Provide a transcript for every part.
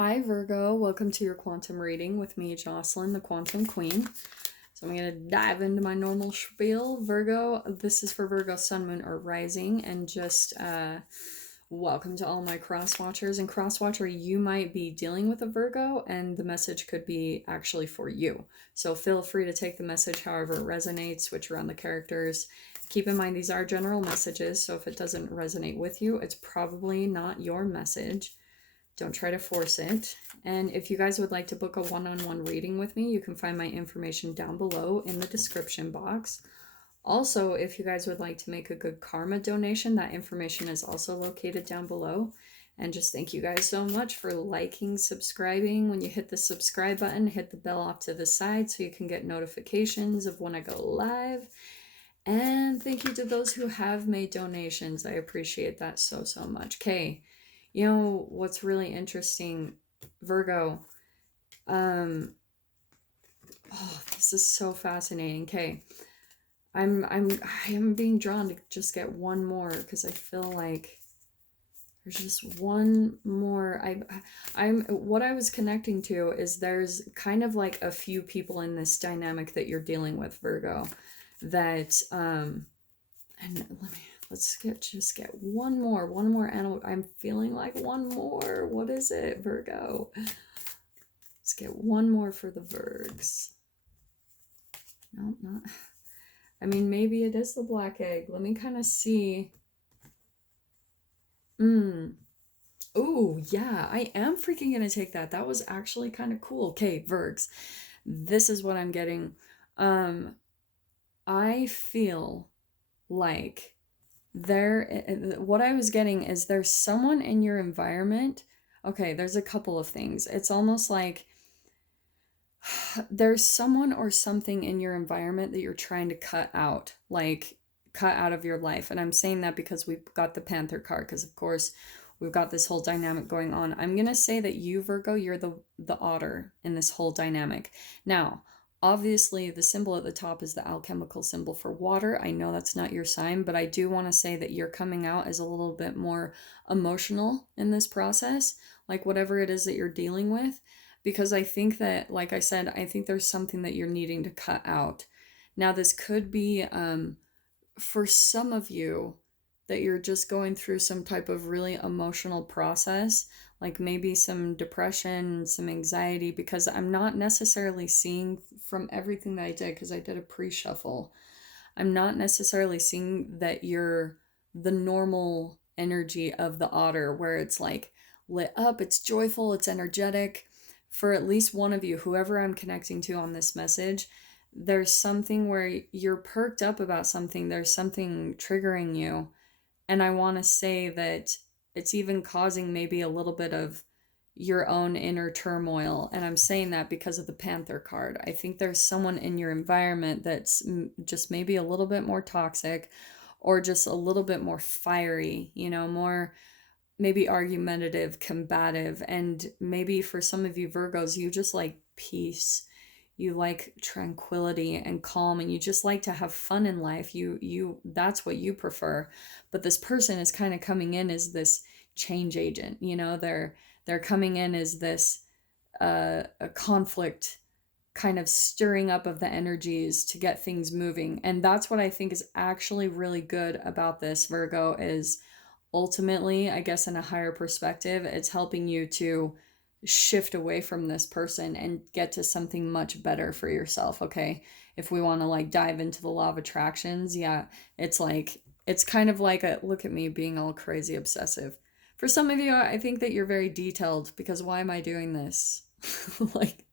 Hi Virgo, welcome to your quantum reading with me, Jocelyn, the Quantum Queen. So I'm going to dive into my normal spiel. Virgo, this is for Virgo, Sun, Moon, or Rising, and just welcome to all my cross-watchers. And cross-watcher, you might be dealing with a Virgo, and the message could be actually for you. So feel free to take the message however it resonates, switch around the characters. Keep in mind these are general messages, so if it doesn't resonate with you, it's probably not your message. Don't try to force it. And if you guys would like to book a one-on-one reading with me, you can find my information down below in the description box. Also, if you guys would like to make a good karma donation, that information is also located down below. And just thank you guys so much for liking, subscribing. When you hit the subscribe button, hit the bell off to the side so you can get notifications of when I go live. And thank you to those who have made donations. I appreciate that so much. Okay. You know what's really interesting, Virgo? Oh, this is so fascinating. Okay, I am being drawn to just get one more because I feel like there's just one more. What I was connecting to is there's kind of like a few people in this dynamic that you're dealing with, Virgo, that and let's just get one more animal. I'm feeling like one more. What is it, Virgo? Let's get one more for the Virgs. No, not. I mean, maybe it is the black egg. Let me kind of see. Ooh, yeah, I am freaking gonna take that. That was actually kind of cool. Okay, Virgs. This is what I'm getting. I feel like what I was getting is there's someone in your environment. Okay, there's a couple of things. It's almost like there's someone or something in your environment that you're trying to cut out, like cut out of your life. And I'm saying that because we've got the Panther card, because of course we've got this whole dynamic going on. I'm gonna say that you, Virgo, you're the otter in this whole dynamic. Now, obviously, the symbol at the top is the alchemical symbol for water. I know that's not your sign, but I do want to say that you're coming out as a little bit more emotional in this process, like whatever it is that you're dealing with, because I think that, like I said, I think there's something that you're needing to cut out. Now, this could be for some of you that you're just going through some type of really emotional process, like maybe some depression, some anxiety, because I'm not necessarily seeing from everything that I did, because I did a pre-shuffle, I'm not necessarily seeing that you're the normal energy of the otter where it's like lit up, it's joyful, it's energetic. For at least one of you, whoever I'm connecting to on this message, there's something where you're perked up about something, there's something triggering you. And I want to say that it's even causing maybe a little bit of your own inner turmoil. And I'm saying that because of the Panther card. I think there's someone in your environment that's just maybe a little bit more toxic or just a little bit more fiery, more maybe argumentative, combative. And maybe for some of you Virgos, you just like peace. You like tranquility and calm, and you just like to have fun in life. That's what you prefer. But this person is kind of coming in as this change agent. They're coming in as this a conflict kind of stirring up of the energies to get things moving. And that's what I think is actually really good about this, Virgo, is ultimately, I guess in a higher perspective, it's helping you to shift away from this person and get to something much better for yourself. Okay, if we want to like dive into the law of attractions, yeah, it's kind of like a look at me being all crazy obsessive. For some of you, I think that you're very detailed, because why am I doing this? Like,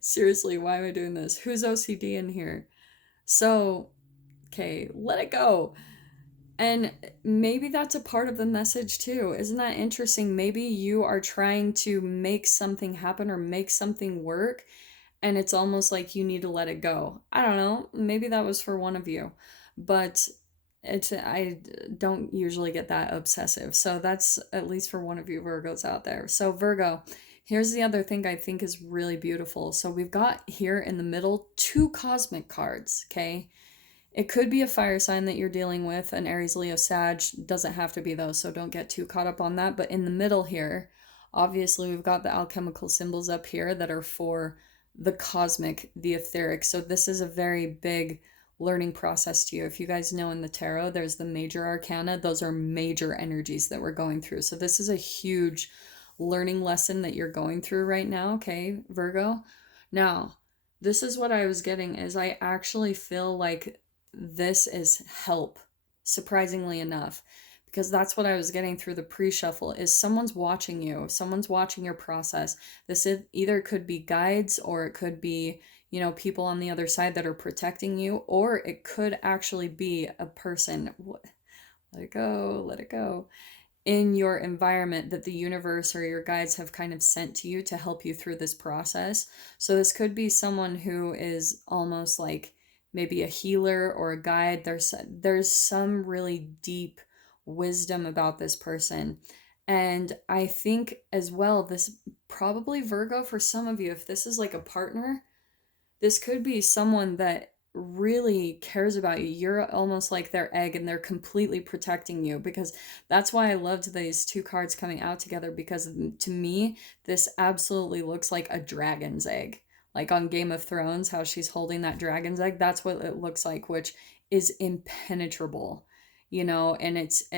seriously, why am I doing this? Who's OCD in here? So, okay, let it go. And maybe that's a part of the message too. Isn't that interesting? Maybe you are trying to make something happen or make something work, and it's almost like you need to let it go. I don't know. Maybe that was for one of you, but I don't usually get that obsessive. So that's at least for one of you Virgos out there. So Virgo, here's the other thing I think is really beautiful. So we've got here in the middle 2 cosmic cards, okay? It could be a fire sign that you're dealing with, an Aries, Leo, Sag. Doesn't have to be those, so don't get too caught up on that. But in the middle here Obviously, we've got the alchemical symbols up here that are for the cosmic, the etheric. So this is a very big learning process to you. If you guys know in the tarot, there's the major arcana. Those are major energies that we're going through. So this is a huge learning lesson that you're going through right now, okay, Virgo? Now, this is what I was getting is I actually feel like this is help, surprisingly enough, because that's what I was getting through the pre-shuffle is someone's watching you, someone's watching your process. This either could be guides, or it could be, you know, people on the other side that are protecting you, or it could actually be a person. Let it go, let it go, in your environment that the universe or your guides have kind of sent to you to help you through this process. So this could be someone who is almost like maybe a healer or a guide. There's some really deep wisdom about this person. And I think as well, this probably, Virgo, for some of you, if this is like a partner, this could be someone that really cares about you. You're almost like their egg and they're completely protecting you, because that's why I loved these two cards coming out together, because to me, this absolutely looks like a dragon's egg. Like on Game of Thrones, how she's holding that dragon's egg, that's what it looks like, which is impenetrable, you know, and it's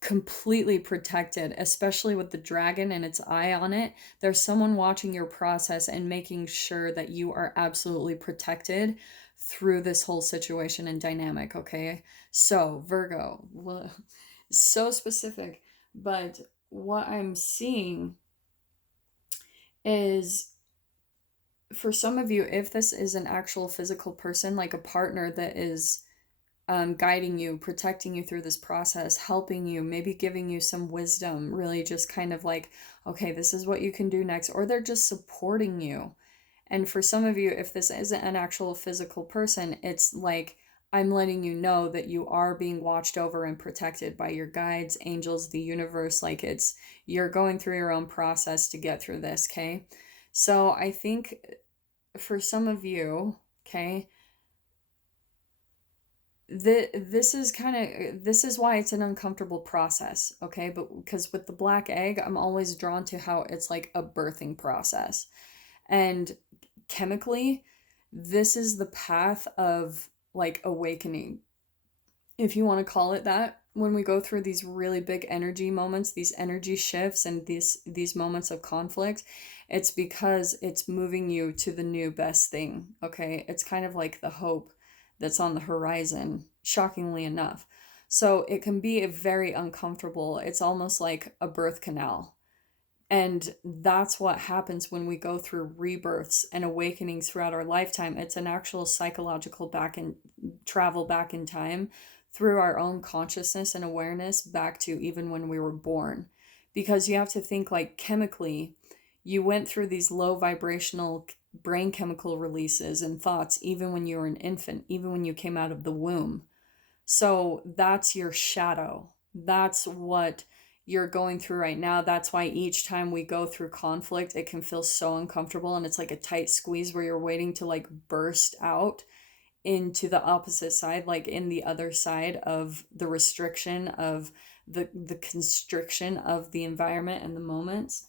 completely protected, especially with the dragon and its eye on it. There's someone watching your process and making sure that you are absolutely protected through this whole situation and dynamic, okay? So, Virgo, so specific, but what I'm seeing is for some of you, if this is an actual physical person, like a partner that is guiding you, protecting you through this process, helping you, maybe giving you some wisdom, really just kind of like, okay, this is what you can do next, or they're just supporting you. And for some of you, if this isn't an actual physical person, it's like, I'm letting you know that you are being watched over and protected by your guides, angels, the universe. Like you're going through your own process to get through this, okay? So I think for some of you, okay, this is why it's an uncomfortable process, okay? But because with the black egg, I'm always drawn to how it's like a birthing process. And chemically, this is the path of like awakening, if you want to call it that. When we go through these really big energy moments, these energy shifts, and these moments of conflict, it's because it's moving you to the new best thing, okay? It's kind of like the hope that's on the horizon, shockingly enough. So it can be a very uncomfortable, it's almost like a birth canal. And that's what happens when we go through rebirths and awakenings throughout our lifetime. It's an actual psychological travel back in time through our own consciousness and awareness back to even when we were born. Because you have to think, like, chemically, you went through these low vibrational brain chemical releases and thoughts even when you were an infant, even when you came out of the womb. So that's your shadow. That's what you're going through right now. That's why each time we go through conflict, it can feel so uncomfortable, and it's like a tight squeeze where you're waiting to like burst out into the opposite side, like in the other side of the restriction of the constriction of the environment and the moments.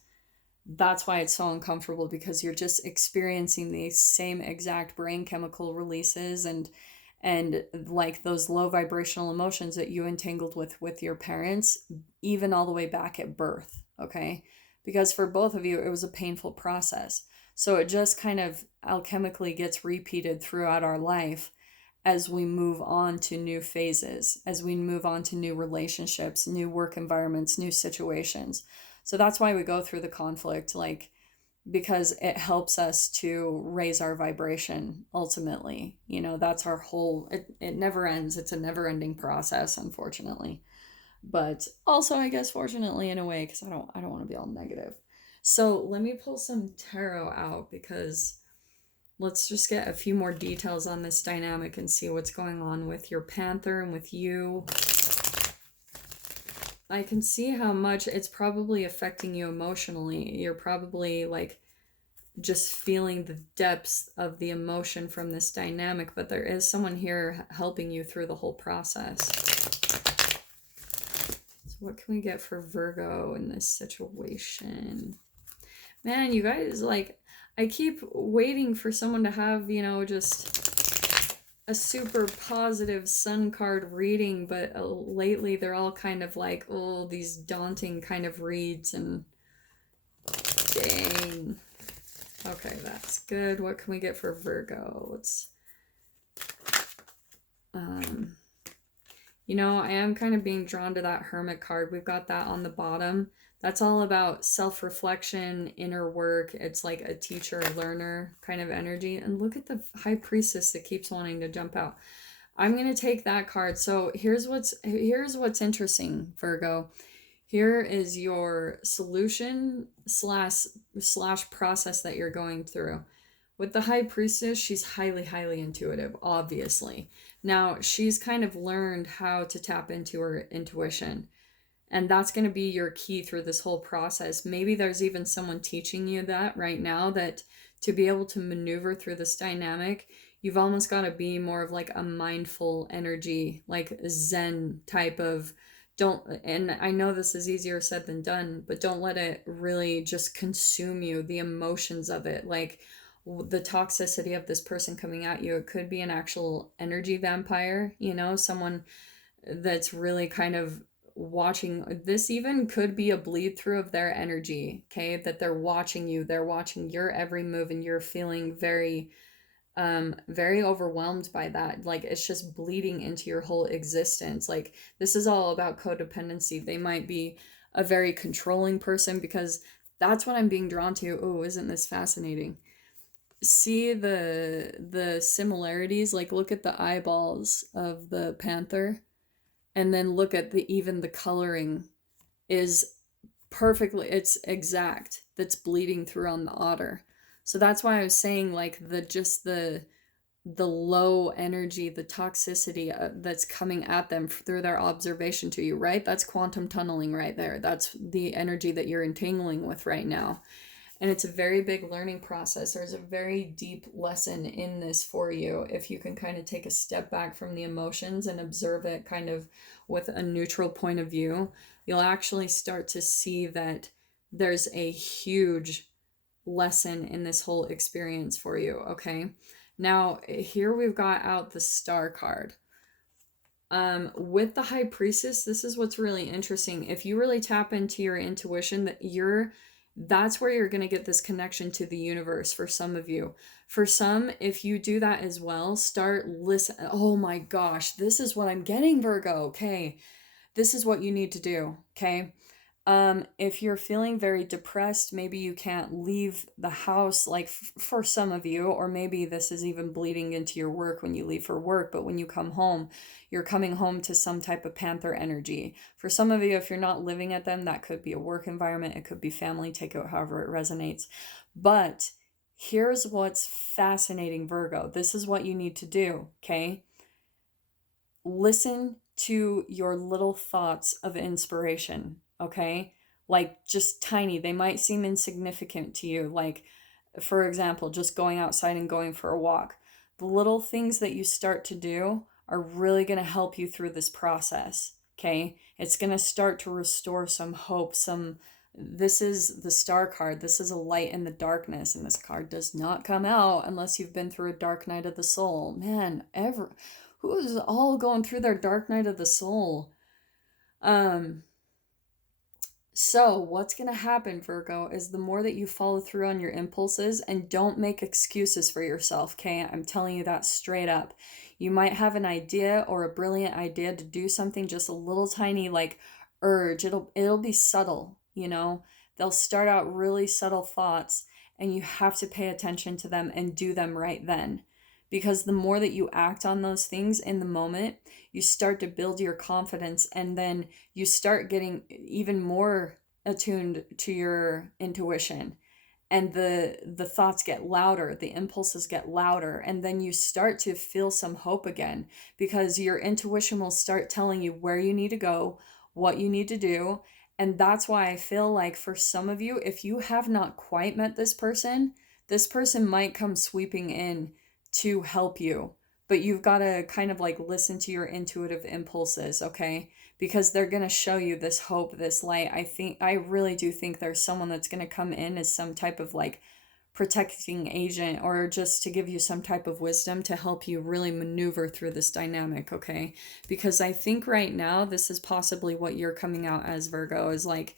That's why it's so uncomfortable, because you're just experiencing the same exact brain chemical releases and like those low vibrational emotions that you entangled with your parents, even all the way back at birth, okay? Because for both of you, it was a painful process. So it just kind of alchemically gets repeated throughout our life as we move on to new phases, as we move on to new relationships, new work environments, new situations. So that's why we go through the conflict, like, because it helps us to raise our vibration ultimately. You know, that's our whole, it never ends. It's a never ending process, unfortunately. But also, I guess, fortunately, in a way, because I don't want to be all negative. So let me pull some tarot out, because let's just get a few more details on this dynamic and see what's going on with your Panther and with you. I can see how much it's probably affecting you emotionally. You're probably like just feeling the depths of the emotion from this dynamic, but there is someone here helping you through the whole process. Let's What can we get for Virgo in this situation? Man, you guys, like, I keep waiting for someone to have, you know, just a super positive sun card reading, but lately they're all kind of like, oh, these daunting kind of reads, and dang. Okay, that's good. What can we get for Virgo? Let's, you know, I am kind of being drawn to that Hermit card. We've got that on the bottom. That's all about self-reflection, inner work. It's like a teacher learner kind of energy. And look at the High Priestess that keeps wanting to jump out. I'm going to take that card. So here's what's interesting, Virgo. Here is your solution slash process that you're going through. With the High Priestess, she's highly intuitive, obviously. Now, she's kind of learned how to tap into her intuition. And that's going to be your key through this whole process. Maybe there's even someone teaching you that right now, that to be able to maneuver through this dynamic, you've almost got to be more of like a mindful energy, like Zen type of, don't, and I know this is easier said than done, but don't let it really just consume you, the emotions of it. Like the toxicity of this person coming at you, it could be an actual energy vampire, you know, someone that's really kind of watching. This even could be a bleed through of their energy, okay, that they're watching you, they're watching your every move, and you're feeling very very overwhelmed by that. Like it's just bleeding into your whole existence. Like this is all about codependency. They might be a very controlling person, because that's what I'm being drawn to. Oh, isn't this fascinating? See the similarities. Like look at the eyeballs of the panther, and then look at the coloring is perfectly, it's exact, that's bleeding through on the otter. So that's why I was saying like the low energy, the toxicity that's coming at them through their observation to you, right? That's quantum tunneling right there. That's the energy that you're entangling with right now. And it's a very big learning process. There's a very deep lesson in this for you if you can kind of take a step back from the emotions and observe it kind of with a neutral point of view. You'll actually start to see that there's a huge lesson in this whole experience for you, okay? Now, here we've got out the Star card. With the High Priestess, this is what's really interesting. If you really tap into your intuition, that's where you're going to get this connection to the universe for some of you. For some, if you do that as well, start listen. Oh my gosh, this is what I'm getting, Virgo. Okay. This is what you need to do. Okay. If you're feeling very depressed, maybe you can't leave the house, like for some of you, or maybe this is even bleeding into your work when you leave for work, but when you come home, you're coming home to some type of panther energy. For some of you, if you're not living at them, that could be a work environment, it could be family, take it however it resonates. But here's what's fascinating, Virgo. This is what you need to do, okay? Listen to your little thoughts of inspiration, okay? Like just tiny. They might seem insignificant to you. Like, for example, just going outside and going for a walk. The little things that you start to do are really going to help you through this process, okay? It's going to start to restore some hope, this is the Star card. This is a light in the darkness, and this card does not come out unless you've been through a dark night of the soul. Man, who is all going through their dark night of the soul? So what's going to happen, Virgo, is the more that you follow through on your impulses and don't make excuses for yourself, okay? I'm telling you that straight up. You might have an idea or a brilliant idea to do something, just a little tiny like urge. It'll be subtle, you know? They'll start out really subtle thoughts, and you have to pay attention to them and do them right then. Because the more that you act on those things in the moment, you start to build your confidence, and then you start getting even more attuned to your intuition, and the thoughts get louder, the impulses get louder, and then you start to feel some hope again, because your intuition will start telling you where you need to go, what you need to do. And that's why I feel like for some of you, if you have not quite met this person might come sweeping in to help you, but you've got to kind of like listen to your intuitive impulses, okay? because they're going to show you this hope, this light. I really do think there's someone that's going to come in as some type of like protecting agent, or just to give you some type of wisdom to help you really maneuver through this dynamic, okay? Because I think right now this is possibly what you're coming out as, Virgo, is like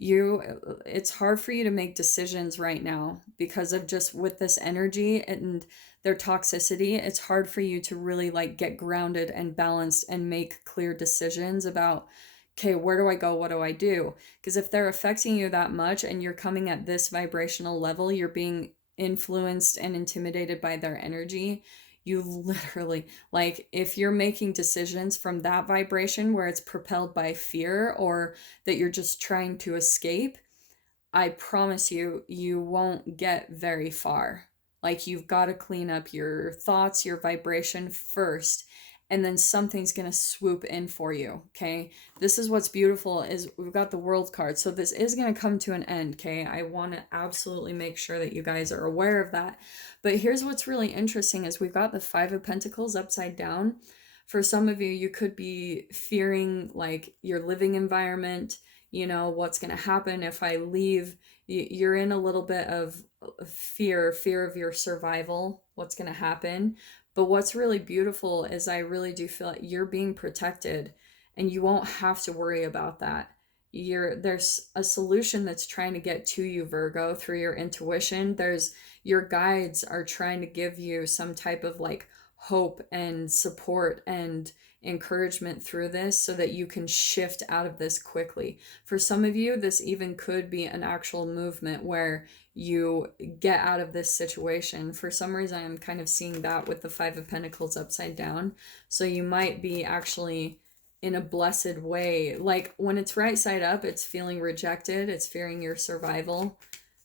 it's hard for you to make decisions right now because of just with this energy and their toxicity. It's hard for you to really like get grounded and balanced and make clear decisions about, okay, where do I go? What do I do? Because if they're affecting you that much and you're coming at this vibrational level, you're being influenced and intimidated by their energy. You literally, like, if you're making decisions from that vibration where it's propelled by fear or that you're just trying to escape, I promise you, you won't get very far. Like, you've got to clean up your thoughts, your vibration first, and then something's going to swoop in for you, okay? This is what's beautiful is we've got the World card. So this is going to come to an end, okay? I want to absolutely make sure that you guys are aware of that. But here's what's really interesting is we've got the Five of Pentacles upside down. For some of you, you could be fearing like your living environment, you know, what's going to happen if I leave. You're in a little bit of fear of your survival, what's going to happen. But what's really beautiful is I really do feel like you're being protected and you won't have to worry about that. There's a solution that's trying to get to you, Virgo, through your intuition. Your guides are trying to give you some type of like hope and support and encouragement through this so that you can shift out of this quickly. For some of you, this even could be an actual movement where you get out of this situation. For some reason, I'm kind of seeing that with the Five of Pentacles upside down. So you might be actually in a blessed way. Like when it's right side up, it's feeling rejected. It's fearing your survival.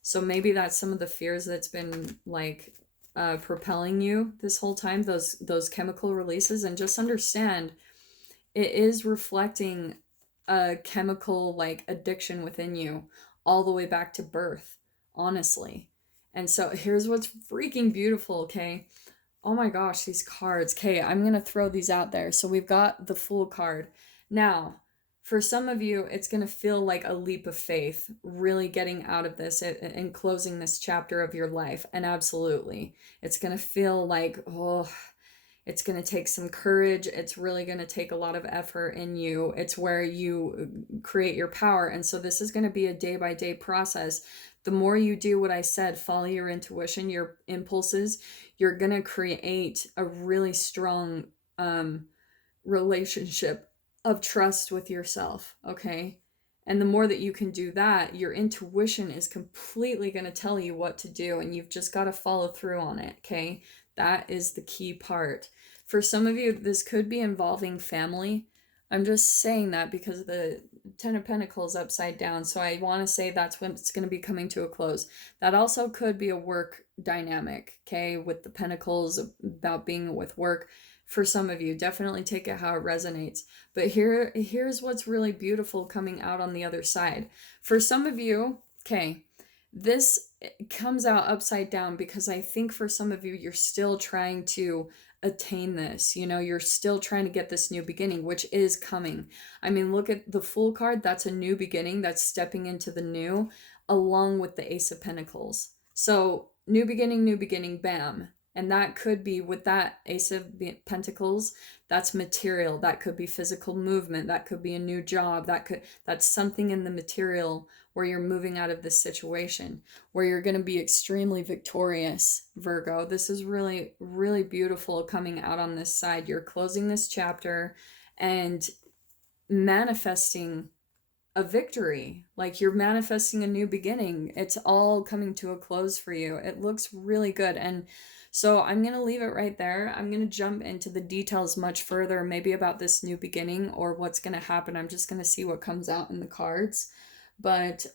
So maybe that's some of the fears that's been like propelling you this whole time, those chemical releases. And just understand it is reflecting a chemical like addiction within you all the way back to birth, honestly. And so here's what's freaking beautiful, okay? Oh my gosh, these cards. Okay, I'm going to throw these out there. So we've got the Fool card. Now, for some of you, it's going to feel like a leap of faith, really getting out of this and closing this chapter of your life. And absolutely, it's going to feel like, oh, it's going to take some courage. It's really going to take a lot of effort in you. It's where you create your power. And so this is going to be a day-by-day process. The more you do what I said, follow your intuition, your impulses, you're going to create a really strong relationship of trust with yourself, okay? And the more that you can do that, your intuition is completely going to tell you what to do, and you've just got to follow through on it, okay? That is the key part. For some of you, this could be involving family. I'm just saying that because the Ten of Pentacles upside down, so I want to say that's when it's going to be coming to a close. That also could be a work dynamic, okay, with the Pentacles about being with work. For some of you, definitely take it how it resonates. But here's what's really beautiful coming out on the other side. For some of you, okay, this comes out upside down because I think for some of you, you're still trying to attain this. You know, you're still trying to get this new beginning, which is coming. I mean, look at the Fool card. That's a new beginning. That's stepping into the new, along with the Ace of Pentacles. So new beginning, bam. And that could be with that Ace of Pentacles, that's material. That could be physical movement. That could be a new job. That's something in the material where you're moving out of this situation, where you're going to be extremely victorious, Virgo. This is really, really beautiful coming out on this side. You're closing this chapter and manifesting a victory. Like you're manifesting a new beginning. It's all coming to a close for you. It looks really good. And so I'm going to leave it right there. I'm going to jump into the details much further, maybe about this new beginning or what's going to happen. I'm just going to see what comes out in the cards. But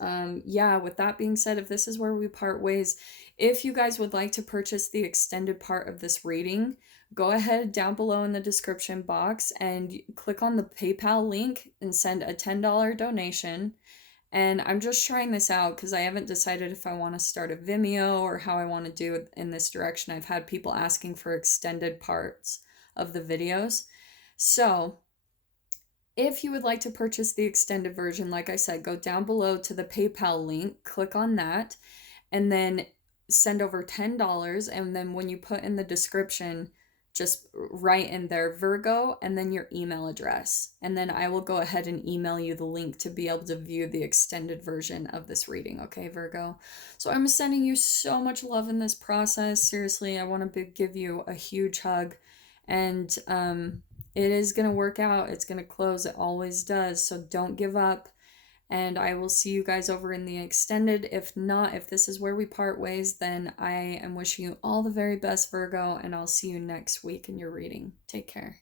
yeah, with that being said, if this is where we part ways, if you guys would like to purchase the extended part of this reading, go ahead down below in the description box and click on the PayPal link and send a $10 donation. And I'm just trying this out because I haven't decided if I want to start a Vimeo or how I want to do it in this direction. I've had people asking for extended parts of the videos. So If you would like to purchase the extended version, like I said, go down below to the PayPal link, click on that, and then send over $10. And then when you put in the description, just write in there Virgo and then your email address. And then I will go ahead and email you the link to be able to view the extended version of this reading. Okay, Virgo? So I'm sending you so much love in this process. Seriously, I want to give you a huge hug. And it is going to work out. It's going to close. It always does. So don't give up. And I will see you guys over in the extended. If not, if this is where we part ways, then I am wishing you all the very best, Virgo, and I'll see you next week in your reading. Take care.